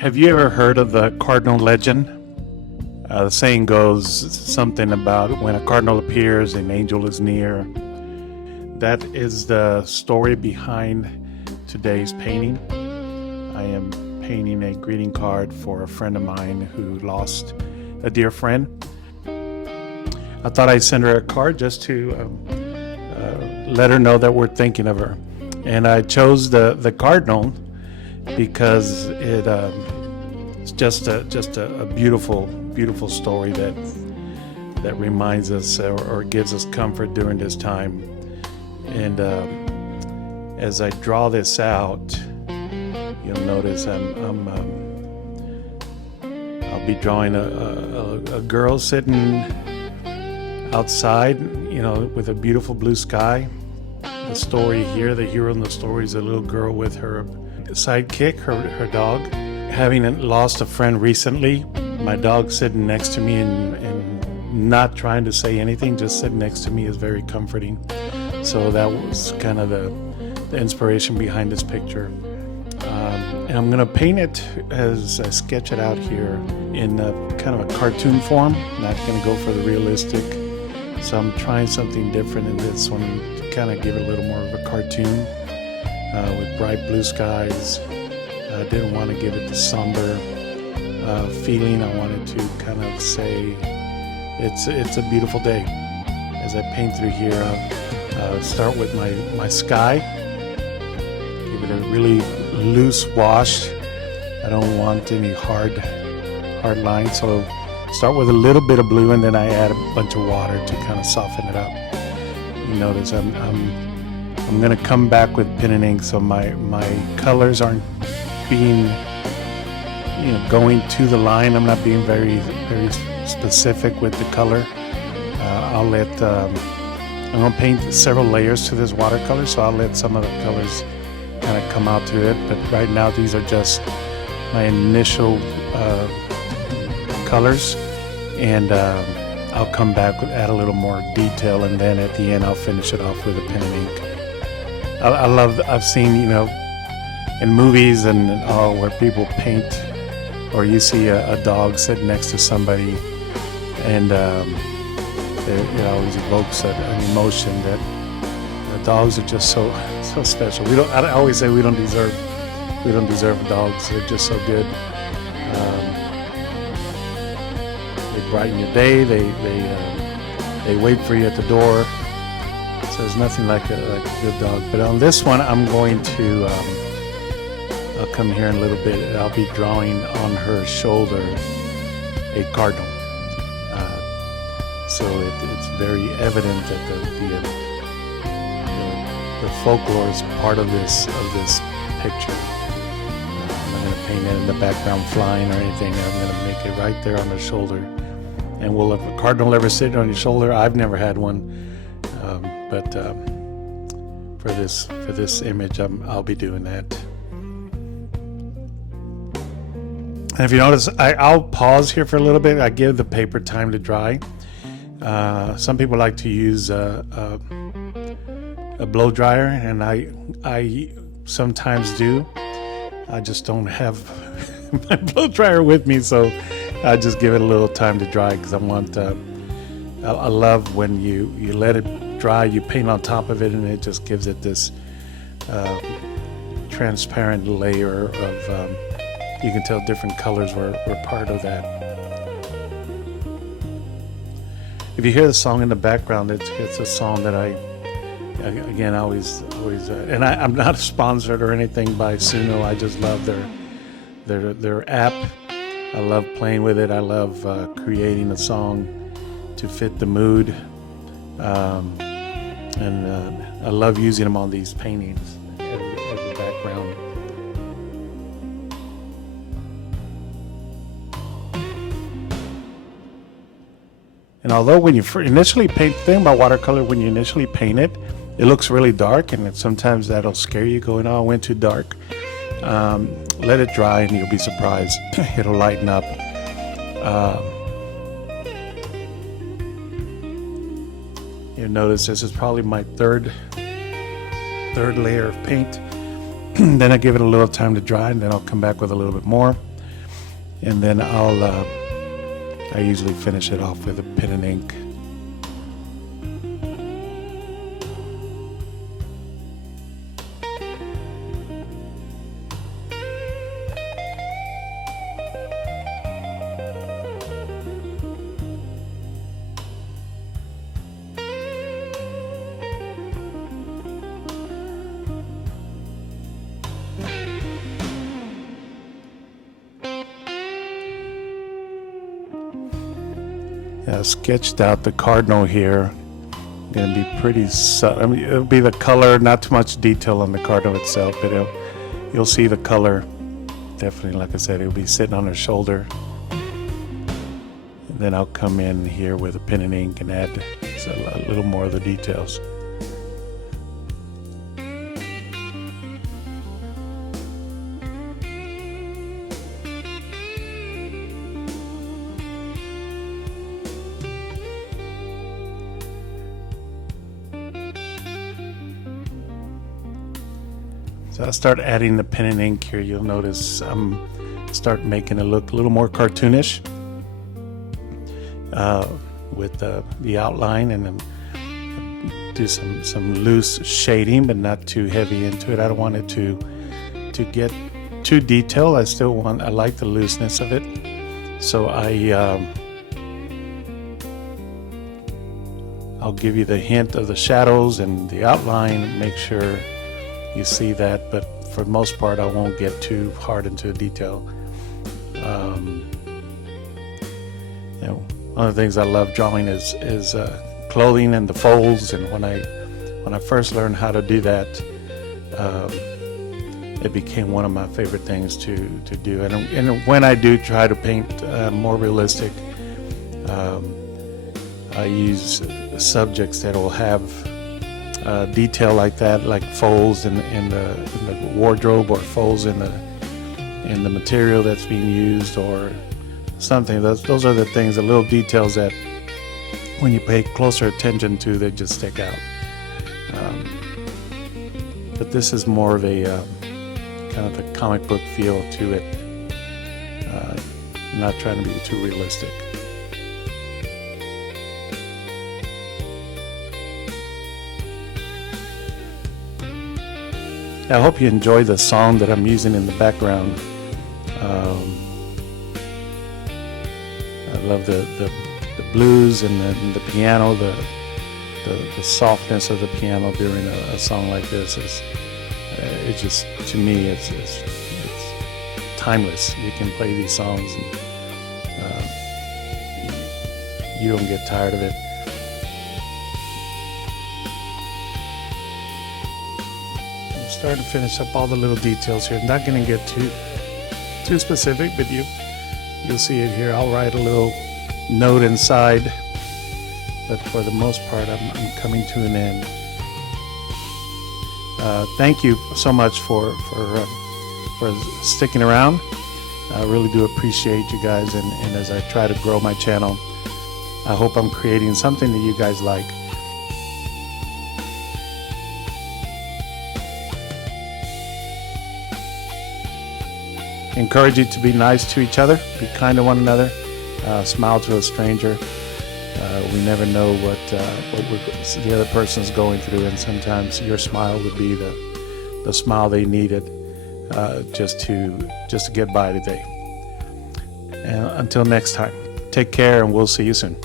Have you ever heard of the Cardinal legend? The saying goes something about when a cardinal appears, an angel is near. That is the story behind today's painting. I am painting a greeting card for a friend of mine who lost a dear friend. I thought I'd send her a card just to let her know that we're thinking of her. And I chose the Cardinal because it's just a beautiful story that reminds us or gives us comfort during this time. And as I draw this out, you'll notice I'll be drawing a girl sitting outside, with a beautiful blue sky. The story here, the hero in the story, is a little girl with her sidekick, her dog. Having lost a friend recently, my dog sitting next to me and not trying to say anything, just sitting next to me is very comforting. So that was kind of the inspiration behind this picture. And I'm gonna paint it as I sketch it out here in kind of a cartoon form. Not gonna go for the realistic. So I'm trying something different in this one to kind of give it a little more of a cartoon with bright blue skies. I didn't want to give it the somber feeling. I wanted to kind of say it's a beautiful day. As I paint through here, I'll start with my sky. Give it a really loose wash. I don't want any hard lines, so start with a little bit of blue and then I add a bunch of water to kind of soften it up. You notice I'm gonna come back with pen and ink, so my colors aren't being going to the line. I'm not being very specific with the color. I'm gonna paint several layers to this watercolor, so I'll let some of the colors kind of come out to it, but right now these are just my initial colors, and I'll come back with add a little more detail, and then at the end I'll finish it off with a pen and ink. I've seen in movies and all where people paint, or you see a dog sitting next to somebody, and it always evokes an emotion that dogs are just so special. I always say we don't deserve dogs. They're just so good. They brighten your day. They wait for you at the door. So there's nothing like a good dog. But on this one, I'm going to I'll come here in a little bit, and I'll be drawing on her shoulder a cardinal. So it's very evident that the folklore is part of this picture. I'm not going to paint it in the background flying or anything. I'm going to make it right there on the shoulder. And will a cardinal ever sit on your shoulder? I've never had one, but for this image, I'll be doing that. And if you notice, I'll pause here for a little bit. I give the paper time to dry. Some people like to use a blow dryer, and I sometimes do. I just don't have my blow dryer with me, so I just give it a little time to dry, because I love when you let it dry, you paint on top of it, and it just gives it this transparent layer of you can tell different colors were part of that. If you hear the song in the background, it's a song that I always and I'm not sponsored or anything by Suno. I just love their app. I love playing with it. I love creating a song to fit the mood, and I love using them on these paintings as a background. And although when you initially paint, the thing about watercolor, when you initially paint it, it looks really dark, and sometimes that'll scare you, going, oh, I went too dark. Let it dry and you'll be surprised. It'll lighten up. You notice this is probably my third layer of paint. Then I give it a little time to dry, and then I'll come back with a little bit more. And then I usually finish it off with a pen and ink. Sketched out the Cardinal here. Gonna be pretty subtle. I mean, it'll be the color, not too much detail on the Cardinal itself, but you'll see the color. Definitely, like I said, it'll be sitting on her shoulder. And then I'll come in here with a pen and ink and add a little more of the details. So I start adding the pen and ink here. You'll notice I'm start making it look a little more cartoonish with the outline, and do some loose shading, but not too heavy into it. I don't want it to get too detailed. I like the looseness of it. So I'll give you the hint of the shadows and the outline, make sure you see that, but for the most part I won't get too hard into detail. One of the things I love drawing is clothing and the folds, and when I first learned how to do that, it became one of my favorite things to do. And when I do try to paint more realistic, I use subjects that will have detail like that, like folds in the wardrobe, or folds in the material that's being used, or something. Those are the things, the little details that when you pay closer attention to, they just stick out. But this is more of a kind of a comic book feel to it. Not trying to be too realistic. I hope you enjoy the song that I'm using in the background. I love the blues and the piano, the softness of the piano during a song like this is it's just, to me, it's timeless. You can play these songs and you don't get tired of it. Starting to finish up all the little details here. I'm not going to get too specific, but you'll see it here. I'll write a little note inside, but for the most part, I'm coming to an end. Thank you so much for sticking around. I really do appreciate you guys, and as I try to grow my channel, I hope I'm creating something that you guys like. Encourage you to be nice to each other, be kind to one another, smile to a stranger. We never know what the other person's going through, and sometimes your smile would be the smile they needed just to get by today. And until next time, take care, and we'll see you soon.